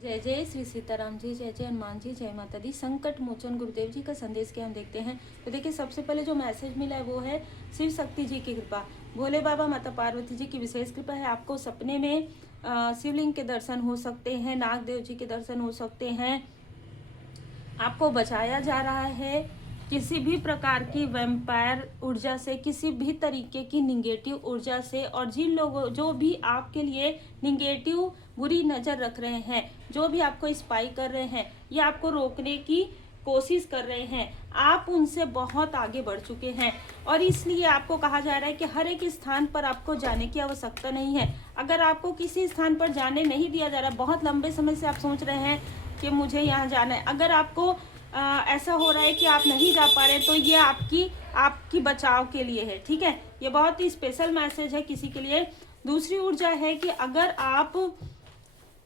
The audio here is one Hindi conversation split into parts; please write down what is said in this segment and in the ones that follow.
जय जय श्री सीताराम जी, जय जय हनुमान जी, जय माता दी। संकट मोचन गुरुदेव जी का संदेश क्या हम देखते हैं। तो देखिए, सबसे पहले जो मैसेज मिला है वो है शिव शक्ति जी की कृपा, भोले बाबा माता पार्वती जी की विशेष कृपा है। आपको सपने में शिवलिंग के दर्शन हो सकते हैं, नागदेव जी के दर्शन हो सकते हैं। आपको बचाया जा रहा है किसी भी प्रकार की वैम्पायर ऊर्जा से, किसी भी तरीके की निगेटिव ऊर्जा से। और जिन लोगों जो भी आपके लिए निगेटिव बुरी नज़र रख रहे हैं, जो भी आपको स्पाई कर रहे हैं या आपको रोकने की कोशिश कर रहे हैं, आप उनसे बहुत आगे बढ़ चुके हैं। और इसलिए आपको कहा जा रहा है कि हर एक स्थान पर आपको जाने की आवश्यकता नहीं है। अगर आपको किसी स्थान पर जाने नहीं दिया जा रहा, बहुत लंबे समय से आप सोच रहे हैं कि मुझे यहाँ जाना है, अगर आपको ऐसा हो रहा है कि आप नहीं जा पा रहे, तो ये आपकी बचाव के लिए है। ठीक है, ये बहुत ही स्पेशल मैसेज है किसी के लिए। दूसरी ऊर्जा है कि अगर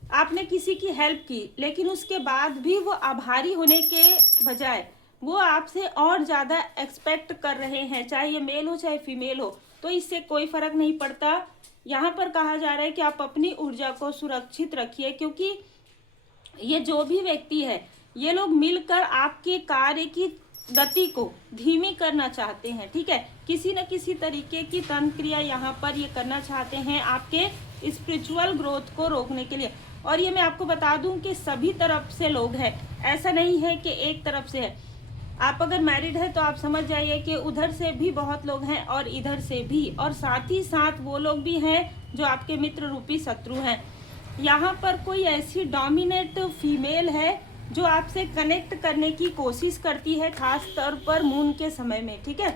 आपने किसी की हेल्प की, लेकिन उसके बाद भी वो आभारी होने के बजाय वो आपसे और ज़्यादा एक्सपेक्ट कर रहे हैं, चाहे ये मेल हो चाहे फीमेल हो, तो इससे कोई फर्क नहीं पड़ता। यहाँ पर कहा जा रहा है कि आप अपनी ऊर्जा को सुरक्षित रखिए, क्योंकि ये जो भी व्यक्ति है, ये लोग मिलकर आपके कार्य की गति को धीमी करना चाहते हैं। ठीक है, किसी न किसी तरीके की तंत्र क्रिया यहाँ पर ये करना चाहते हैं आपके स्पिरिचुअल ग्रोथ को रोकने के लिए। और ये मैं आपको बता दूं कि सभी तरफ से लोग हैं, ऐसा नहीं है कि एक तरफ से है। आप अगर मैरिड है तो आप समझ जाइए कि उधर से भी बहुत लोग हैं और इधर से भी, और साथ ही साथ वो लोग भी हैं जो आपके मित्र रूपी शत्रु हैं। यहाँ पर कोई ऐसी डोमिनेट फीमेल है जो आपसे कनेक्ट करने की कोशिश करती है, खास तौर पर मून के समय में। ठीक है,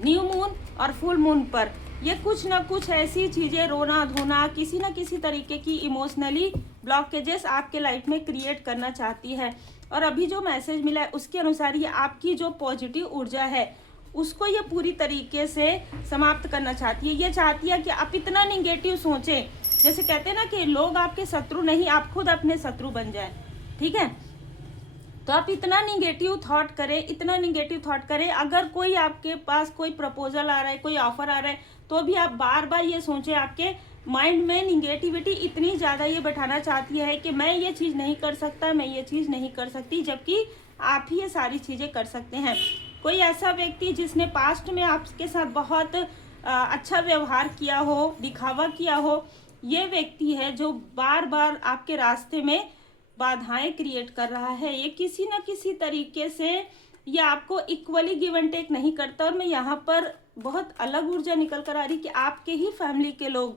न्यू मून और फुल मून पर ये कुछ ना कुछ ऐसी चीज़ें, रोना धोना, किसी न किसी तरीके की इमोशनली ब्लॉकेजेस आपके लाइफ में क्रिएट करना चाहती है। और अभी जो मैसेज मिला है उसके अनुसार ये आपकी जो पॉजिटिव ऊर्जा है उसको ये पूरी तरीके से समाप्त करना चाहती है। ये चाहती है कि आप इतना निगेटिव सोचें, जैसे कहते हैं ना कि लोग आपके शत्रु नहीं, आप खुद अपने शत्रु बन जाए। ठीक है, तो आप इतना निगेटिव थॉट करें, इतना निगेटिव थॉट करें। अगर कोई आपके पास कोई प्रपोजल आ रहा है, कोई ऑफर आ रहा है, तो भी आप बार बार ये सोचें। आपके माइंड में निगेटिविटी इतनी ज़्यादा ये बैठाना चाहती है कि मैं ये चीज़ नहीं कर सकता, मैं ये चीज़ नहीं कर सकती, जबकि आप ही ये सारी चीज़ें कर सकते हैं। कोई ऐसा व्यक्ति जिसने पास्ट में आपके साथ बहुत अच्छा व्यवहार किया हो, दिखावा किया हो, ये व्यक्ति है जो बार बार आपके रास्ते में बाधाएं क्रिएट कर रहा है। ये किसी न किसी तरीके से ये आपको इक्वली गिव एंड टेक नहीं करता। और मैं यहाँ पर बहुत अलग ऊर्जा निकल कर आ रही कि आपके ही फैमिली के लोग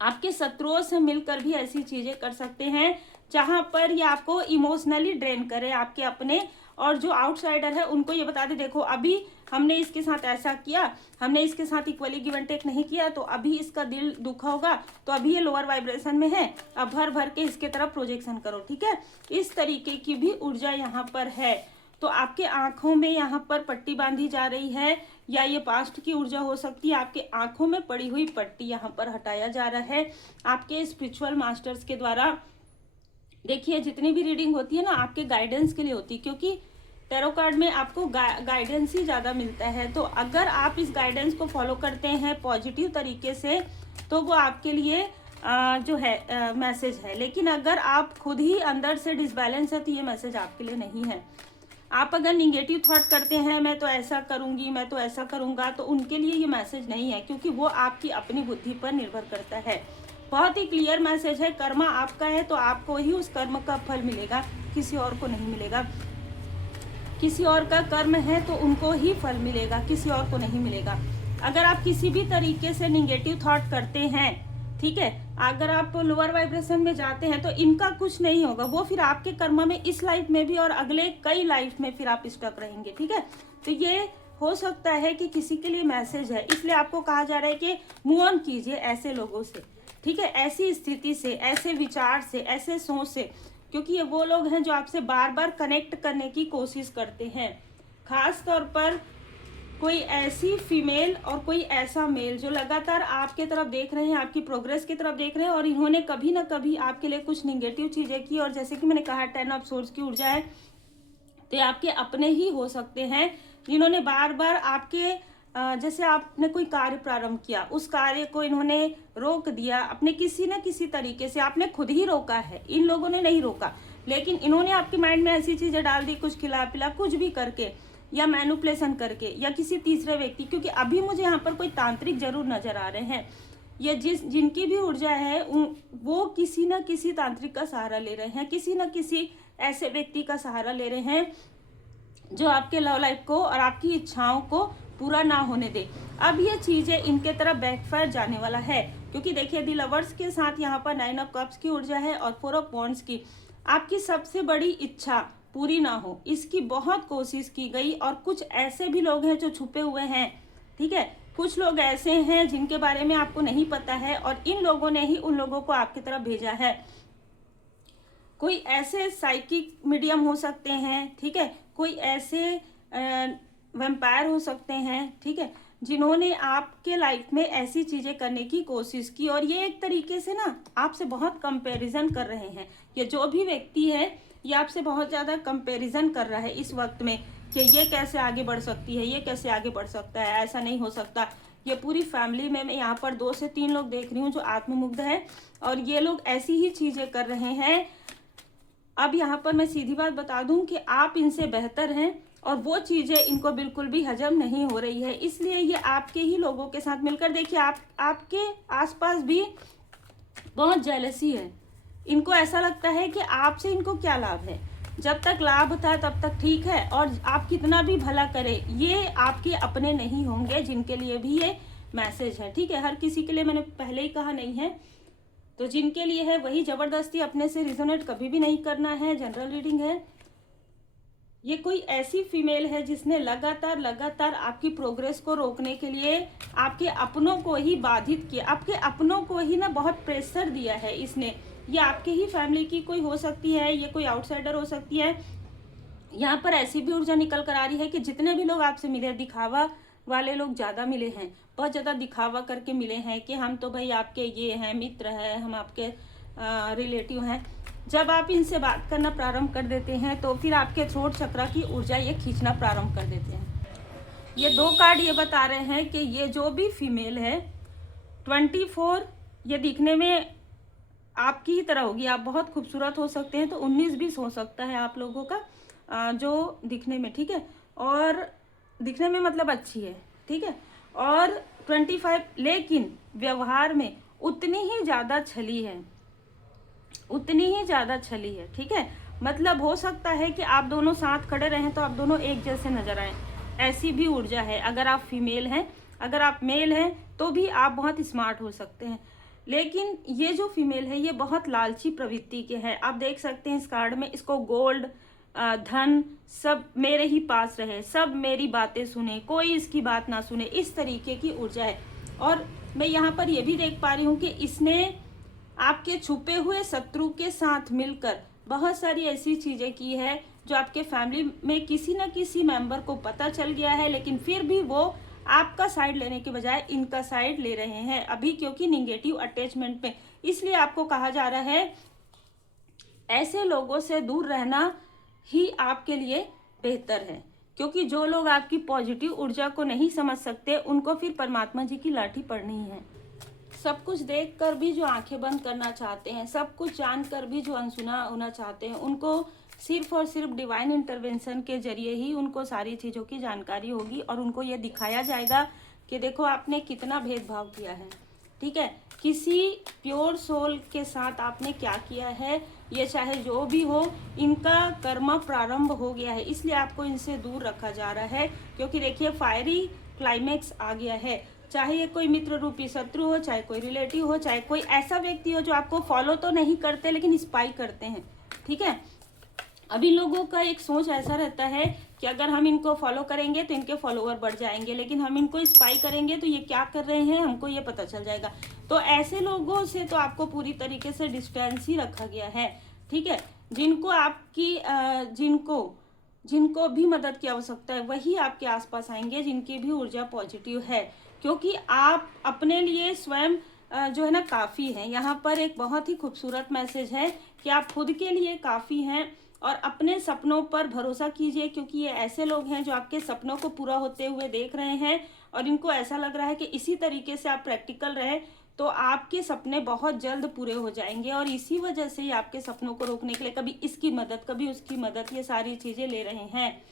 आपके शत्रुओं से मिलकर भी ऐसी चीजें कर सकते हैं जहां पर ये आपको इमोशनली ड्रेन करे, आपके अपने। और जो आउटसाइडर है उनको ये बता दे, देखो अभी हमने इसके साथ ऐसा किया, हमने इसके साथ इक्वली गिव एंड टेक नहीं किया, तो अभी इसका दिल दुखा होगा, तो अभी ये लोअर वाइब्रेशन में है, अब भर भर के इसके तरफ प्रोजेक्शन करो। ठीक है, इस तरीके की भी ऊर्जा यहाँ पर है। तो आपके आंखों में यहाँ पर पट्टी बांधी जा रही है, या ये पास्ट की ऊर्जा हो सकती है। आपके आंखों में पड़ी हुई पट्टी यहाँ पर हटाया जा रहा है आपके स्पिरिचुअल मास्टर्स के द्वारा। देखिए, जितनी भी रीडिंग होती है ना, आपके गाइडेंस के लिए होती है, क्योंकि टैरो कार्ड में आपको गाइडेंस ही ज़्यादा मिलता है। तो अगर आप इस गाइडेंस को फॉलो करते हैं पॉजिटिव तरीके से, तो वो आपके लिए जो है मैसेज है। लेकिन अगर आप खुद ही अंदर से डिसबैलेंस है, तो ये मैसेज आपके लिए नहीं है। आप अगर निगेटिव थॉट करते हैं, मैं तो ऐसा करूंगी, मैं तो ऐसा करूंगा, तो उनके लिए ये मैसेज नहीं है, क्योंकि वो आपकी अपनी बुद्धि पर निर्भर करता है। बहुत ही क्लियर मैसेज है, कर्मा आपका है तो आपको ही उस कर्म का फल मिलेगा, किसी और को नहीं मिलेगा। किसी और का कर्म है तो उनको ही फल मिलेगा, किसी और को नहीं मिलेगा। अगर आप किसी भी तरीके से निगेटिव थॉट करते हैं, ठीक है, अगर आप लोअर वाइब्रेशन में जाते हैं, तो इनका कुछ नहीं होगा, वो फिर आपके कर्म में इस लाइफ में भी और अगले कई लाइफ में फिर आप स्टक रहेंगे। ठीक है, तो ये हो सकता है कि किसी के लिए मैसेज है, इसलिए आपको कहा जा रहा है कि मूव ऑन कीजिए ऐसे लोगों से। ठीक है, ऐसी स्थिति से, ऐसे विचार से, ऐसे सोच से, क्योंकि ये वो लोग हैं जो आपसे बार बार कनेक्ट करने की कोशिश करते हैं। खास तौर पर कोई ऐसी फीमेल और कोई ऐसा मेल जो लगातार आपके तरफ देख रहे हैं, आपकी प्रोग्रेस की तरफ देख रहे हैं, और इन्होंने कभी ना कभी आपके लिए कुछ निगेटिव चीज़ें की। और जैसे कि मैंने कहा, 10 ऑफ सोर्ड्स की ऊर्जा है, तो ये आपके अपने ही हो सकते हैं जिन्होंने बार बार आपके जैसे आपने कोई कार्य प्रारंभ किया, उस कार्य को इन्होंने रोक दिया, अपने किसी न किसी तरीके से आपने खुद ही रोका है, इन लोगों ने नहीं रोका, लेकिन इन्होंने आपके माइंड में ऐसी चीजें डाल दी, कुछ खिला पिला कुछ भी करके या मैनिपुलेशन करके या किसी तीसरे व्यक्ति, क्योंकि अभी मुझे यहाँ पर कोई तांत्रिक जरूर नजर आ रहे हैं, या जिनकी भी ऊर्जा है वो किसी न किसी तांत्रिक का सहारा ले रहे हैं, किसी न किसी ऐसे व्यक्ति का सहारा ले रहे हैं जो आपके लव लाइफ को और आपकी इच्छाओं को पूरा ना होने दे। अब ये चीजें इनके तरफ बैकफायर जाने वाला है, क्योंकि देखिए दी लवर्स के साथ यहाँ पर 9 ऑफ कप्स की ऊर्जा है और 4 ऑफ वॉन्ड्स की। आपकी सबसे बड़ी इच्छा पूरी ना हो, इसकी बहुत कोशिश की गई, और कुछ ऐसे भी लोग हैं जो छुपे हुए हैं, ठीक है, कुछ लोग ऐसे हैं जिनके बारे में आपको नहीं पता है, और इन लोगों ने ही उन लोगों को आपकी तरफ भेजा है। कोई ऐसे साइकिक मीडियम हो सकते हैं, ठीक है, कोई ऐसे वैम्पायर हो सकते हैं, ठीक है, जिन्होंने आपके लाइफ में ऐसी चीजें करने की कोशिश की, और ये एक तरीके से ना आपसे बहुत कंपैरिजन कर रहे हैं। ये जो भी व्यक्ति है ये आपसे बहुत ज्यादा कंपैरिजन कर रहा है इस वक्त में, कि ये कैसे आगे बढ़ सकती है, ये कैसे आगे बढ़ सकता है, ऐसा नहीं हो सकता। ये पूरी फैमिली में मैं यहाँ पर 2 से 3 लोग देख रही हूँ जो आत्ममुग्ध है, और ये लोग ऐसी ही चीजें कर रहे हैं। अब यहाँ पर मैं सीधी बात बता दूं कि आप इनसे बेहतर हैं, और वो चीजें इनको बिल्कुल भी हजम नहीं हो रही है, इसलिए ये आपके ही लोगों के साथ मिलकर, देखिए आपके आसपास भी बहुत जेलसी है। इनको ऐसा लगता है कि आपसे इनको क्या लाभ है, जब तक लाभ था तब तक ठीक है, और आप कितना भी भला करें ये आपके अपने नहीं होंगे, जिनके लिए भी ये मैसेज है, ठीक है। हर किसी के लिए मैंने पहले ही कहा नहीं है, तो जिनके लिए है वही जबरदस्ती अपने से रिजोनेट कभी भी नहीं करना है। जनरल रीडिंग है। ये कोई ऐसी फीमेल है जिसने लगातार आपकी प्रोग्रेस को रोकने के लिए आपके अपनों को ही बाधित किया, आपके अपनों को ही ना बहुत प्रेशर दिया है इसने। ये आपके ही फैमिली की कोई हो सकती है, ये कोई आउटसाइडर हो सकती है। यहाँ पर ऐसी भी ऊर्जा निकल कर आ रही है कि जितने भी लोग आपसे मिले, दिखावा वाले लोग ज्यादा मिले हैं, बहुत ज्यादा दिखावा करके मिले हैं कि हम तो भाई आपके ये हैं, मित्र हैं, हम आपके रिलेटिव हैं। जब आप इनसे बात करना प्रारंभ कर देते हैं तो फिर आपके थ्रोट चक्र की ऊर्जा ये खींचना प्रारंभ कर देते हैं। ये 2 कार्ड ये बता रहे हैं कि ये जो भी फीमेल है 24 ये दिखने में आपकी ही तरह होगी, आप बहुत खूबसूरत हो सकते हैं, तो 19-20 हो सकता है आप लोगों का जो दिखने में, ठीक है, और दिखने में मतलब अच्छी है, ठीक है, और 25 लेकिन व्यवहार में उतनी ही ज्यादा छली है, उतनी ही ज्यादा छली है, ठीक है। मतलब हो सकता है कि आप दोनों साथ खड़े रहें तो आप दोनों एक जैसे नजर आए, ऐसी भी ऊर्जा है। अगर आप फीमेल हैं, अगर आप मेल हैं तो भी आप बहुत स्मार्ट हो सकते हैं, लेकिन ये जो फीमेल है ये बहुत लालची प्रवृत्ति के है। आप देख सकते हैं इस कार्ड में, इसको गोल्ड, धन सब मेरे ही पास रहे, सब मेरी बातें सुने, कोई इसकी बात ना सुने, इस तरीके की ऊर्जा है। और मैं यहाँ पर यह भी देख पा रही हूँ कि इसने आपके छुपे हुए शत्रु के साथ मिलकर बहुत सारी ऐसी चीजें की है जो आपके फैमिली में किसी न किसी मेंबर को पता चल गया है, लेकिन फिर भी वो आपका साइड लेने के बजाय इनका साइड ले रहे हैं अभी, क्योंकि निगेटिव अटैचमेंट में। इसलिए आपको कहा जा रहा है ऐसे लोगों से दूर रहना ही आपके लिए बेहतर है, क्योंकि जो लोग आपकी पॉजिटिव ऊर्जा को नहीं समझ सकते उनको फिर परमात्मा जी की लाठी पड़नी है। सब कुछ देखकर भी जो आंखें बंद करना चाहते हैं, सब कुछ जानकर भी जो अनसुना होना चाहते हैं, उनको सिर्फ और सिर्फ डिवाइन इंटरवेंशन के जरिए ही उनको सारी चीज़ों की जानकारी होगी, और उनको ये दिखाया जाएगा कि देखो आपने कितना भेदभाव किया है, ठीक है, किसी प्योर सोल के साथ आपने क्या किया है। ये चाहे जो भी हो, इनका कर्म प्रारंभ हो गया है, इसलिए आपको इनसे दूर रखा जा रहा है, क्योंकि देखिए फायरी क्लाइमेक्स आ गया है। चाहे ये कोई मित्र रूपी शत्रु हो, चाहे कोई रिलेटिव हो, चाहे कोई ऐसा व्यक्ति हो जो आपको फॉलो तो नहीं करते लेकिन स्पाई करते हैं, ठीक है। अभी लोगों का एक सोच ऐसा रहता है कि अगर हम इनको फॉलो करेंगे तो इनके फॉलोवर बढ़ जाएंगे, लेकिन हम इनको स्पाई करेंगे तो ये क्या कर रहे हैं हमको ये पता चल जाएगा। तो ऐसे लोगों से तो आपको पूरी तरीके से डिस्टेंस ही रखा गया है, ठीक है। जिनको आपकी जिनको भी मदद की आवश्यकता है वही आपके आसपास आएंगे, जिनकी भी ऊर्जा पॉजिटिव है, क्योंकि आप अपने लिए स्वयं जो है ना काफ़ी हैं। यहाँ पर एक बहुत ही खूबसूरत मैसेज है कि आप खुद के लिए काफ़ी हैं, और अपने सपनों पर भरोसा कीजिए, क्योंकि ये ऐसे लोग हैं जो आपके सपनों को पूरा होते हुए देख रहे हैं, और इनको ऐसा लग रहा है कि इसी तरीके से आप प्रैक्टिकल रहे तो आपके सपने बहुत जल्द पूरे हो जाएंगे। और इसी वजह से ही आपके सपनों को रोकने के लिए कभी इसकी मदद कभी उसकी मदद ये सारी चीजें ले रहे हैं।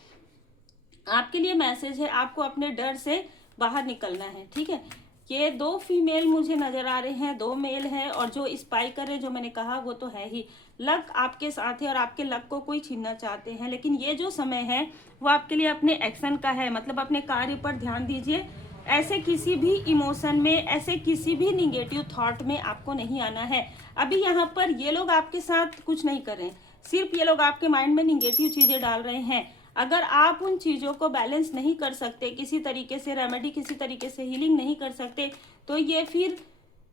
आपके लिए मैसेज है, आपको अपने डर से बाहर निकलना है। ठीक है, ये 2 फीमेल मुझे नजर आ रहे हैं, 2 मेल है, और जो स्पाई करे जो मैंने कहा वो तो है ही। लक आपके साथ है और आपके लक को कोई छीनना चाहते हैं, लेकिन ये जो समय है वो आपके लिए अपने एक्शन का है। मतलब अपने कार्य पर ध्यान दीजिए। ऐसे किसी भी इमोशन में, ऐसे किसी भी निगेटिव थॉट में आपको नहीं आना है। अभी यहाँ पर ये लोग आपके साथ कुछ नहीं कर रहे हैं, सिर्फ ये लोग आपके माइंड में निगेटिव चीजें डाल रहे हैं। अगर आप उन चीजों को बैलेंस नहीं कर सकते, किसी तरीके से रेमेडी, किसी तरीके से हीलिंग नहीं कर सकते, तो ये फिर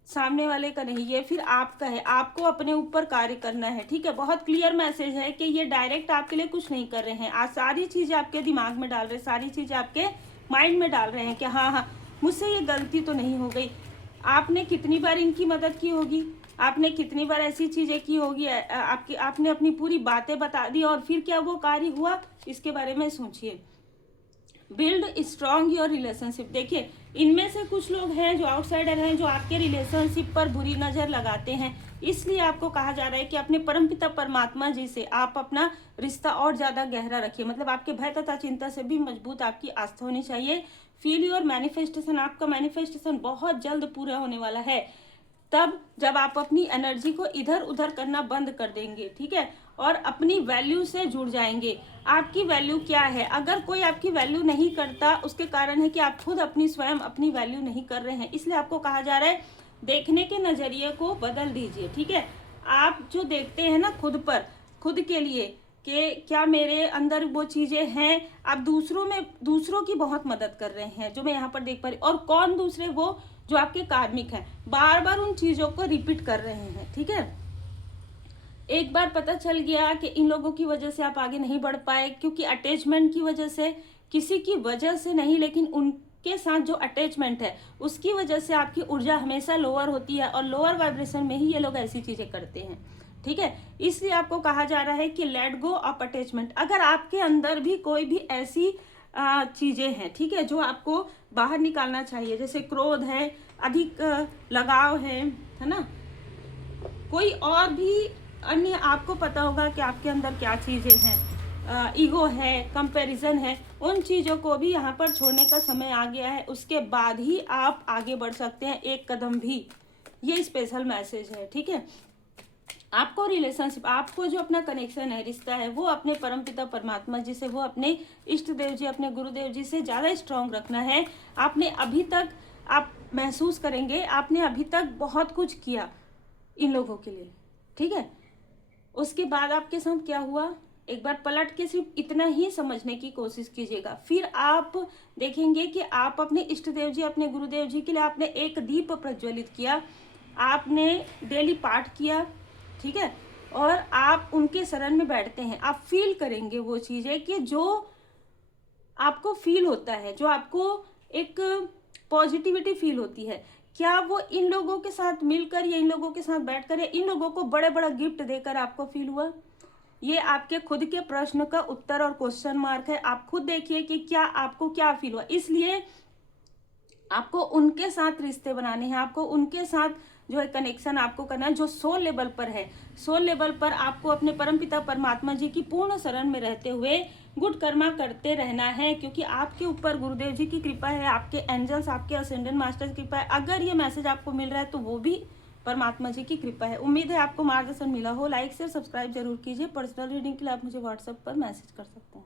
सामने वाले का नहीं, ये फिर आपका है। आपको अपने ऊपर कार्य करना है। ठीक है, बहुत क्लियर मैसेज है कि ये डायरेक्ट आपके लिए कुछ नहीं कर रहे हैं। आज सारी चीजें आपके दिमाग में डाल रहे हैं, सारी चीजें आपके माइंड में डाल रहे हैं कि हाँ, मुझसे ये गलती तो नहीं हो गई। आपने कितनी बार इनकी मदद की होगी, आपने कितनी बार ऐसी चीजें की होगी, आपने अपनी पूरी बातें बता दी, और फिर क्या वो कार्य हुआ, इसके बारे में सोचिए। Build strong your relationship. देखिए, इनमें से कुछ लोग हैं जो आउटसाइडर हैं, जो आपके रिलेशनशिप पर बुरी नज़र लगाते हैं। इसलिए आपको कहा जा रहा है कि अपने परमपिता परमात्मा जी से आप अपना रिश्ता और ज़्यादा गहरा रखिए। मतलब आपके भय तथा चिंता से भी मजबूत आपकी आस्था होनी चाहिए। Feel your manifestation. आपका मैनिफेस्टेशन बहुत जल्द पूरा होने वाला है, तब जब आप अपनी एनर्जी को इधर उधर करना बंद कर देंगे। ठीक है, और अपनी वैल्यू से जुड़ जाएंगे। आपकी वैल्यू क्या है? अगर कोई आपकी वैल्यू नहीं करता, उसके कारण है कि आप खुद अपनी स्वयं अपनी वैल्यू नहीं कर रहे हैं। इसलिए आपको कहा जा रहा है देखने के नजरिए को बदल दीजिए। ठीक है, आप जो देखते हैं ना खुद पर, खुद के लिए कि क्या मेरे अंदर वो चीजें हैं, आप दूसरों की बहुत मदद कर रहे हैं, जो मैं यहाँ पर देख पा रही। और कौन दूसरे? वो जो आपके कार्मिक हैं, बार बार उन चीजों को रिपीट कर रहे हैं। ठीक है, एक बार पता चल गया कि इन लोगों की वजह से आप आगे नहीं बढ़ पाए, क्योंकि अटैचमेंट की वजह से, किसी की वजह से नहीं, लेकिन उनके साथ जो अटैचमेंट है उसकी वजह से आपकी ऊर्जा हमेशा लोअर होती है, और लोअर वाइब्रेशन में ही ये लोग ऐसी चीजें करते हैं। ठीक है, इसलिए आपको कहा जा रहा है कि लेट गो ऑफ अटैचमेंट। अगर आपके अंदर भी कोई भी ऐसी चीजें हैं, ठीक है, जो आपको बाहर निकालना चाहिए, जैसे क्रोध है, अधिक लगाव है ना, कोई और भी अन्य, आपको पता होगा कि आपके अंदर क्या चीजें हैं, ईगो है, कंपैरिजन है, उन चीजों को भी यहाँ पर छोड़ने का समय आ गया है। उसके बाद ही आप आगे बढ़ सकते हैं, एक कदम भी। ये स्पेशल मैसेज है। ठीक है, आपको रिलेशनशिप, आपको जो अपना कनेक्शन है, रिश्ता है, वो अपने परमपिता परमात्मा जी से, वो अपने इष्ट देव जी, अपने गुरुदेव जी से ज़्यादा स्ट्रांग रखना है। आपने अभी तक, आप महसूस करेंगे, आपने अभी तक बहुत कुछ किया इन लोगों के लिए। ठीक है, उसके बाद आपके साथ क्या हुआ, एक बार पलट के सिर्फ इतना ही समझने की कोशिश कीजिएगा। फिर आप देखेंगे कि आप अपने इष्ट देव जी, अपने गुरुदेव जी के लिए आपने एक दीप प्रज्वलित किया, आपने डेली पाठ किया। ठीक है, और आप उनके शरण में बैठते हैं। आप फील करेंगे वो चीजें कि जो आपको फील होता है, जो आपको एक पॉजिटिविटी फील होती है, क्या वो इन लोगों के साथ मिलकर या इन लोगों के साथ बैठकर या इन लोगों को बड़े बड़ा गिफ्ट देकर आपको फील हुआ? ये आपके खुद के प्रश्न का उत्तर और क्वेश्चन मार्क है। आप खुद देखिए कि क्या आपको क्या फील हुआ। इसलिए आपको उनके साथ रिश्ते बनाने हैं, आपको उनके साथ जो है कनेक्शन आपको करना है, जो सोल लेवल पर है। सोल लेवल पर आपको अपने परमपिता परमात्मा जी की पूर्ण शरण में रहते हुए गुड कर्मा करते रहना है, क्योंकि आपके ऊपर गुरुदेव जी की कृपा है, आपके एंजल्स, आपके असेंडेंट मास्टर की कृपा है। अगर ये मैसेज आपको मिल रहा है तो वो भी परमात्मा जी की कृपा है। उम्मीद है आपको मार्गदर्शन मिला हो। लाइक शेयर सब्सक्राइब जरूर कीजिए। पर्सनल रीडिंग के लिए आप मुझे व्हाट्सएप पर मैसेज कर सकते हैं।